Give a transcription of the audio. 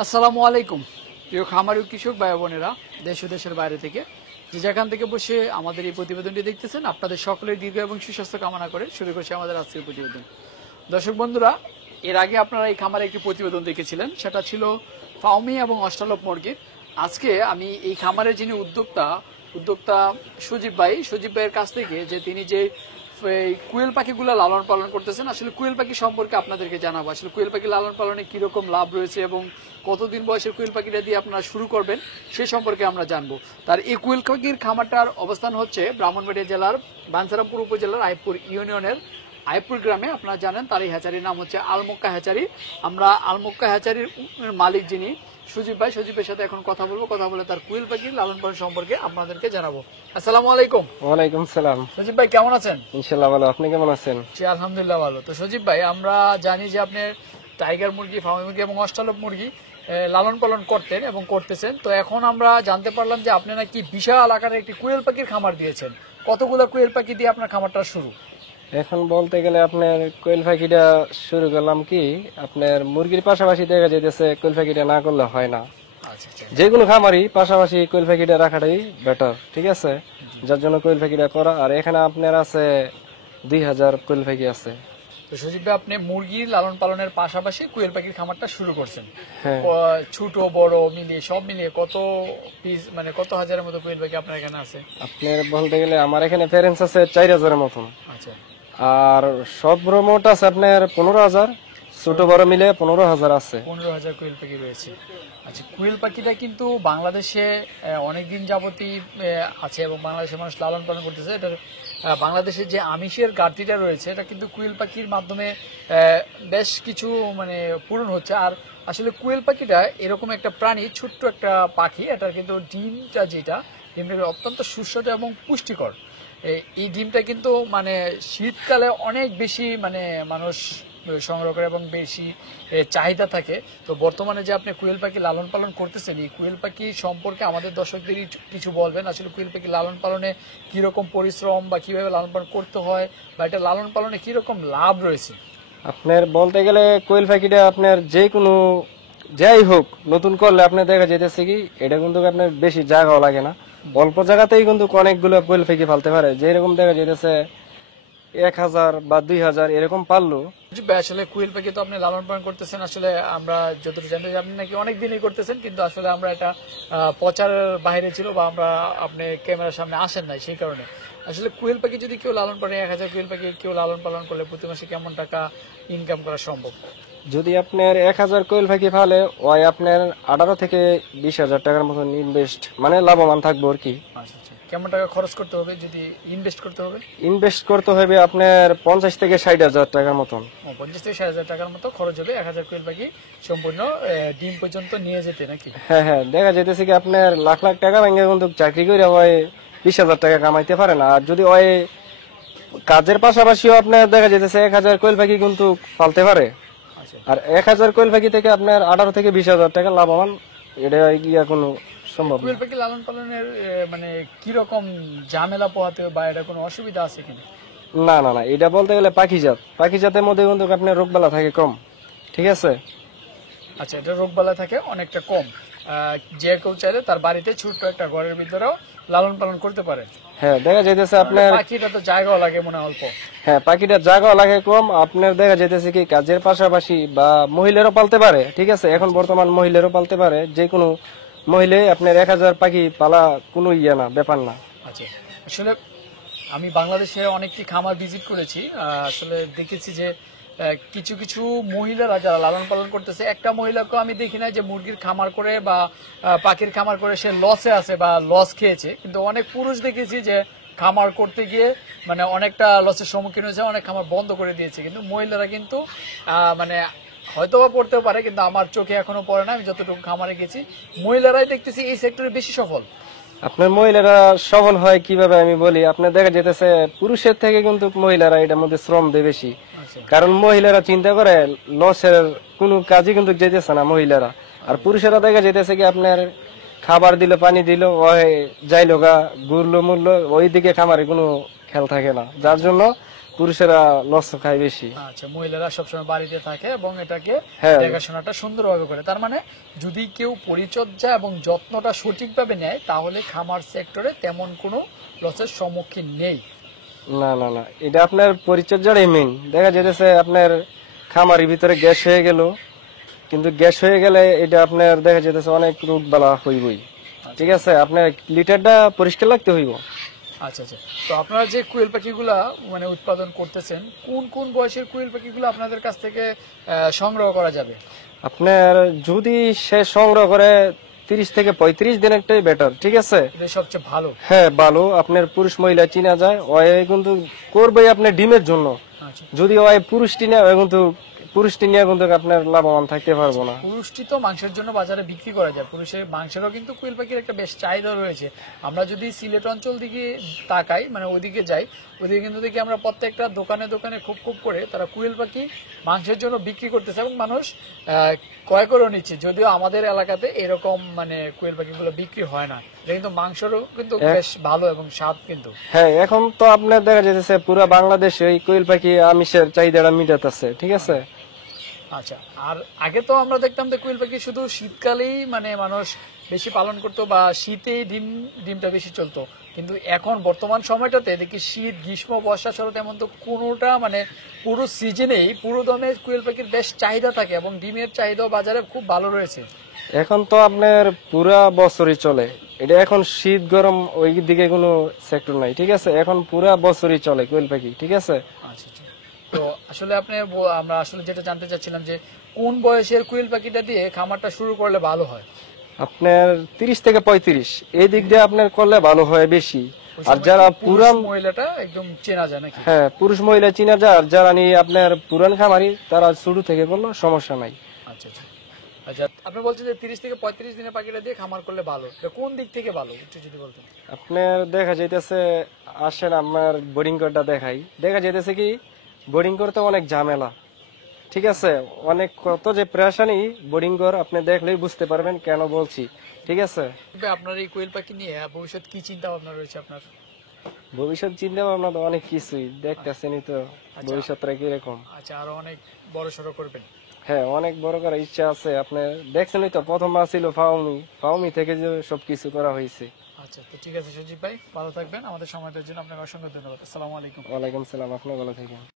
আসসালামু আলাইকুম প্রিয় খামারি ও কৃষক ভাই বোনেরা, দেশ ও দেশের বাইরে থেকে যে যেখান থেকে বসে আমাদের এই প্রতিবেদনটি দেখতেছেন, আপনাদের সকলের দীর্ঘ এবং সুস্বাস্থ্য কামনা করে শুরু করছি আমাদের আজকের প্রতিবেদন। দর্শক বন্ধুরা, এর আগে আপনারা এই খামারে একটি প্রতিবেদন দেখেছিলেন, সেটা ছিল ফাউমি এবং অস্ট্রালপ মুরগির। আজকে আমি এই খামারের যিনি উদ্যোক্তা সজীব ভাইয়ের কাছ থেকে যে তিনি যে কুয়েল পাখিগুলো লালন পালন করতেছেন, আসলে কুয়েল পাখি সম্পর্কে আপনাদেরকে জানাবো। আসলে কুয়েল পাখি লালন পালনে কিরকম লাভ রয়েছে এবং কতদিন বয়সের কুয়েল পাখিটা দিয়ে আপনারা শুরু করবেন সে সম্পর্কে আমরা জানবো। তার এই কুয়েল পাখির খামারটার অবস্থান হচ্ছে ব্রাহ্মণবাড়িয়া জেলার বাঞ্ছারামপুর উপজেলার আইপুর ইউনিয়নের আইপুর গ্রামে। আপনারা জানেন তার এই হ্যাচারির নাম হচ্ছে আলমক্কা হ্যাচারি। আমরা আলমক্কা হ্যাচারির মালিক যিনি সজীবের সাথে এখন কথা বলে তার কুয়েল পাখির লালন পালন সম্পর্কে আপনাদেরকে জানাবো। আসসালামু আলাইকুম। ওয়ালাইকুম সালাম। সজীব ভাই কেমন আছেন? ইনশাআল্লাহ ভালো, আপনি কেমন আছেন? জি আলহামদুলিল্লাহ ভালো। তো সজীব ভাই, আমরা জানি যে আপনি টাইগার মুরগি, ফার্মি মুরগি এবং অস্ট্রালপ মুরগি লালন পালন করতেন এবং করতেছেন। তো এখন আমরা জানতে পারলাম যে আপনি নাকি বিশাল আকারে একটি কুয়েল পাখির খামার দিয়েছেন। কতগুলো কুয়েল পাখি দিয়ে আপনার খামারটা শুরু? এখন বলতে গেলে আপনার কোয়েল পাখিটা শুরু করলাম কি, আপনার মুরগির পাশাপাশি দেখা যাইতেছে কোয়েল পাখিটা না করলে হয় না। আচ্ছা আচ্ছা। যে কোনো খামারই পাশাপাশি কোয়েল পাখিটা রাখাটাই বেটার, ঠিক আছে? যার জন্য কোয়েল পাখিটা করা। আর এখানে আপনার আছে 2000 কোয়েল পাখি আছে। তো সজীব ভাই, আপনি মুরগির লালন পালনের পাশাপাশি কুয়েল পাখির খামারটা শুরু করছেন। হ্যাঁ, ছোট বড় মিলিয়ে সব মিলিয়ে কত পিস, মানে কত হাজারের মতো কুয়েল পাখি আপনার এখানে আছে? আপনার বলতে গেলে আমার এখানে প্যারেন্টস আছে 4000-এর মতন। আচ্ছা। আর সব মোট আছে আপনার 15000, ছোট বড় মিলে 15000 আছে। 15000 কুয়েল পাখি রয়েছে। আচ্ছা, কুয়েল পাখিটা কিন্তু বাংলাদেশে অনেকদিন যাবতই আছে এবং বাংলাদেশের মানুষ লালন পালন করতেছে। এটা বাংলাদেশের যে আমিষের ঘাটতিটা রয়েছে, এটা কিন্তু কুয়েল পাখির মাধ্যমে বেশ কিছু মানে পূরণ হচ্ছে। আর আসলে কুয়েল পাখিটা এরকম একটা প্রাণী, ছোট্ট একটা পাখি। এটার কিন্তু ডিমটা অত্যন্ত সুস্বাদু এবং পুষ্টিকর। এই ডিমটা কিন্তু মানে শীতকালে অনেক বেশি মানে মানুষ সংগ্রহ করে এবং বেশি চাহিদা থাকে। তো বর্তমানে যে আপনি কুয়েল পাখি লালন পালন করতেছেন, এই কুয়েল পাখি সম্পর্কে আমাদের দর্শকদের কিছু বলবেন। আসলে কুয়েল পাখি লালন পালনে কিরকম পরিশ্রম বা কিভাবে লালন পালন করতে হয়, বা এটা লালন পালনে কিরকম লাভ রয়েছে? আপনার বলতে গেলে কোয়েল পাখিটা আপনার যে কোনো যাই হোক নতুন করলে আপনার দেখা যেতেছে কি, এটা কিন্তু আপনার বেশি জায়গাও লাগে না, অল্প জায়গাতেই কিন্তু অনেকগুলো কোয়েল পাখি পালতে পারে। যেরকম দেখা যেতেছে 1000 বা 2000 এরকম পারলো। আসলে কুয়েল পাখি তো আপনি লালন পালন করতেছেন, আসলে আমরা যতটুকু জানতে চাই আপনি নাকি অনেক দিনই করতেছেন, কিন্তু আসলে আমরা এটা প্রচারের বাইরে ছিল বা আপনি ক্যামেরার সামনে আসেন নাই, সেই কারণে। আসলে কুয়েল পাখি যদি কেউ লালন পালন, 1000 কুয়েল পাখি কেউ লালন পালন করলে প্রতি মাসে কেমন টাকা ইনকাম করা সম্ভব? যদি আপনার 1000 কোয়েল পাখি ফালে, ওই আপনার 18 থেকে 20,000 টাকার মতন ইনভেস্ট, মানে লাভবান থাকবো আর কি। আচ্ছা আচ্ছা। কেমন টাকা খরচ করতে হবে যদি ইনভেস্ট করতে হবে? ইনভেস্ট করতে হবে আপনার 50 থেকে 60,000 টাকার মতন। 50 থেকে 60,000 টাকার মতো খরচ হবে 1000 কুয়েল পাখি সম্পূর্ণ ডিম পর্যন্ত নিয়ে যেতে, নাকি? হ্যাঁ হ্যাঁ, দেখা যেতেছে কি আপনার লাখ লাখ টাকা ভেঙে কিন্তু চাকরি করে ওই 20,000 টাকা কামাইতে পারে না। আর যদি ওই কাজের পাশাপাশিও আপনার দেখা যেতেছে 1000 কোয়েল পাখি কিন্তু পালতে পারে। আচ্ছা। আর 1000 কোয়েল পাখি থেকে আপনার 18 থেকে 20,000 টাকা লাভবান, এটা গিয়া কোনো সম্ভব না। কুয়েল পাখি লালন পালনের মানে কিরকম ঝামেলা পোহাতে হবে বা এটা কোনো অসুবিধা আছে কিনা? না না না, এটা বলতে গেলে পাখি জাতের মধ্যে কিন্তু আপনার রোগবালা থাকে কম, ঠিক আছে? আচ্ছা, এটা রোগবালা থাকে অনেকটা কম। যে কেউ চাইলে তার বাড়িতে ছোট্ট একটা ঘরের ভিতরেও লালন পালন করতে পারে। হ্যাঁ, দেখা যাইতেছে আপনার পাখিটা তো জায়গাও লাগে মনে হয় অল্প। হ্যাঁ, পাখিটার জায়গাও লাগে কম। আপনার দেখা যাইতেছে কি কাজের পাশাপাশি বা মহিলারও পালতে পারে, ঠিক আছে? এখন বর্তমান মহিলারও পালতে পারে, যে কোনো মহিলাই আপনার 1000 পাখি পালা কোনো না, ব্যাপার না। আচ্ছা, আসলে আমি বাংলাদেশে অনেকটি খামার ভিজিট করেছি। আসলে দেখেছি যে কিছু কিছু মহিলারা যারা লালন পালন করতেছে, একটা মহিলাকে আমি দেখি না যে মুরগির খামার করে বা পাখির খামার করে সে লসে আছে বা লস খেয়েছে, কিন্তু অনেক পুরুষ দেখেছি যে খামার করতে গিয়ে মানে অনেকটা লসের সম্মুখীন হয়েছে, অনেক খামার বন্ধ করে দিয়েছে। কিন্তু মহিলারা কিন্তু মানে হয়তো বা পড়তেও পারে, কিন্তু আমার চোখে এখনো পড়ে না। আমি যতটুকু খামারে গেছি, মহিলারাই দেখতেছি এই সেক্টরে বেশি সফল। আপনার মহিলারা সফল হয় কিভাবে আমি বলি। আপনার দেখা যেতেছে পুরুষের থেকে কিন্তু মহিলারা এটার মধ্যে শ্রম দেয় বেশি। কারণ মহিলারা চিন্তা করে লসের কোনো কাজই কিন্তু যেতেছে না মহিলারা। আর পুরুষেরা দেখা যেতেছে কি আপনার খাবার দিল, পানি দিল, ওই যাইলো গা, ঘুরলো মূল্য, ওই দিকে খামারে কোনো খেয়াল থাকে না। যার জন্য পুরুষেরা লস খায় বেশি। আচ্ছা, মহিলারা সবসময় বাড়িতে থাকে এবং এটাকে হ্যাঁ। দেখাশোনাটা সুন্দরভাবে করে। তার মানে যদি কেউ পরিচর্যা এবং যত্নটা সঠিকভাবে নেয় তাহলে খামার সেক্টরে তেমন কোনো লসের সম্মুখীন নেই। না না না, এটা আপনার পরিচর্যাটাই মেইন। দেখা যেতেছে আপনার খামারের ভিতরে গ্যাস হয়ে গেল, কিন্তু গ্যাস হয়ে গেলে এটা আপনার দেখা যেতেছে অনেক রোগ বালা হইবই। ঠিক আছে, আপনার লিটারটা পরিষ্কার লাগতে হইব। আচ্ছা আচ্ছা, তো আপনারা যে কোয়েল পাখিগুলা মানে উৎপাদন করতেছেন, কোন কোন বয়সের কোয়েল পাখিগুলো আপনাদের কাছ থেকে সংগ্রহ করা যাবে? আপনার যদি সে সংগ্রহ করে 30 থেকে 35 দিনেরটাই বেটার। ঠিক আছে, এটা সবচেয়ে ভালো। হ্যাঁ ভালো, আপনার পুরুষ মহিলা চিনা যায়। ওই কিন্তু করবে আপনার ডিমের জন্য। আচ্ছা, যদি ওই পুরুষটি নেয়, ওই কিন্তু পুরুষটি নিয়ে কিন্তু আপনার লাভবান থাকতে পারবো না। পুরুষটি তো মাংসের জন্য বাজারে বিক্রি করা যায়, পুরুষের মাংসেরও কিন্তু কোয়েল পাখির একটা বেশ চাহিদা রয়েছে। আমরা যদি সিলেট অঞ্চল দিকে তাকাই, মানে ওইদিকে যাই, ওইদিকে কিন্তু দেখি আমরা প্রত্যেকটা দোকানে দোকানে খুব খুব করে তারা কোয়েল পাখি মাংসের জন্য বিক্রি করতেছে এবং মানুষ ক্রয় করেও নিচ্ছে। যদিও আমাদের এলাকাতে এরকম মানে কোয়েল পাখিগুলো বিক্রি হয় না, এটা কিন্তু মাংসেরও কিন্তু বেশ ভালো এবং স্বাদ কিন্তু। হ্যাঁ, এখন তো আপনার দেখা যেতেছে পুরো বাংলাদেশে এই কোয়েল পাখি আমিষের চাহিদাটা মিটাতেছে। ঠিক আছে। আচ্ছা, আর আগে তো আমরা দেখতাম যে কোয়েল পাখি শুধু শীতকালেই মানে মানুষ বেশি পালন করতো বা শীতেই ডিমটা বেশি চলতো, কিন্তু এখন বর্তমান সময়টাতে দেখি শীত, গ্রীষ্ম, বর্ষা ছাড়া তেমন তো কোনোটা মানে পুরো সিজনেই পুরো ধরনের কোয়েল পাখির বেশ চাহিদা থাকে এবং ডিমের চাহিদাও বাজারে খুব ভালো রয়েছে। এখন তো আপনার পুরা বছরই চলে এটা, এখন শীত গরম ওই দিকে কোনো সেক্টর নাই। ঠিক আছে, এখন পুরা বছরই চলে কোয়েল পাখি। ঠিক আছে। আচ্ছা আচ্ছা, তো আসলে আমরা আসলে যেটা জানতে চাচ্ছিলাম যে কোন বয়সের কোয়েল পাখিটা দিয়ে খামারটা শুরু করলে ভালো হয়? আপনার 30 থেকে 35 এই দিক দিয়ে আপনার করলে ভালো হয় বেশি। আর যারা পুরান মহিলাটা একদম চেনা যায় নাকি? হ্যাঁ, পুরুষ মহিলা চিনা যায়। আর যারা নিয়ে আপনার পুরান খামারি তারা শুরু থেকে করলো সমস্যা নাই। আচ্ছা আচ্ছা আচ্ছা, আপনি বলছেন যে 30 থেকে 35 দিনের পাখিটা দিয়ে খামার করলে ভালো, এটা কোন দিক থেকে ভালো একটু যদি বলতেন। আপনার দেখা যাইতেছে, আসেন আমার বোর্ডিং ঘরটা দেখাই। দেখা যাইতেছে কি বোর্ডিং করতে অনেক ঝামেলা। ঠিক আছে, অনেক কত যে প্রেশানি বোর্ডিং ঘর আপনি দেখলেই বুঝতে পারবেন কেন বলছি। ঠিক আছে, তবে আপনার এই কোয়েল পাখি নিয়ে ভবিষ্যৎ কি চিন্তা ভাবনা রয়েছে আপনার? ভবিষ্যৎ চিন্তা ভাবনা তো অনেক কিছুই দেখতেছেনই তো, ভবিষ্যৎটা কিরকম। আচ্ছা, আরো অনেক বড় সড়ো করবেন? হ্যাঁ, অনেক বড় করার ইচ্ছা আছে। আপনি দেখছেনই তো, প্রথমবার ছিল ফাউমি থেকে যে সবকিছু করা হয়েছে। আচ্ছা, তো ঠিক আছে সজীব ভাই, ভালো থাকবেন। আমাদের সময় দেওয়ার জন্য আপনাকে অসংখ্য ধন্যবাদ। আসসালামু আলাইকুম। ওয়ালাইকুম সালাম, আপনি ভালো থাকেন।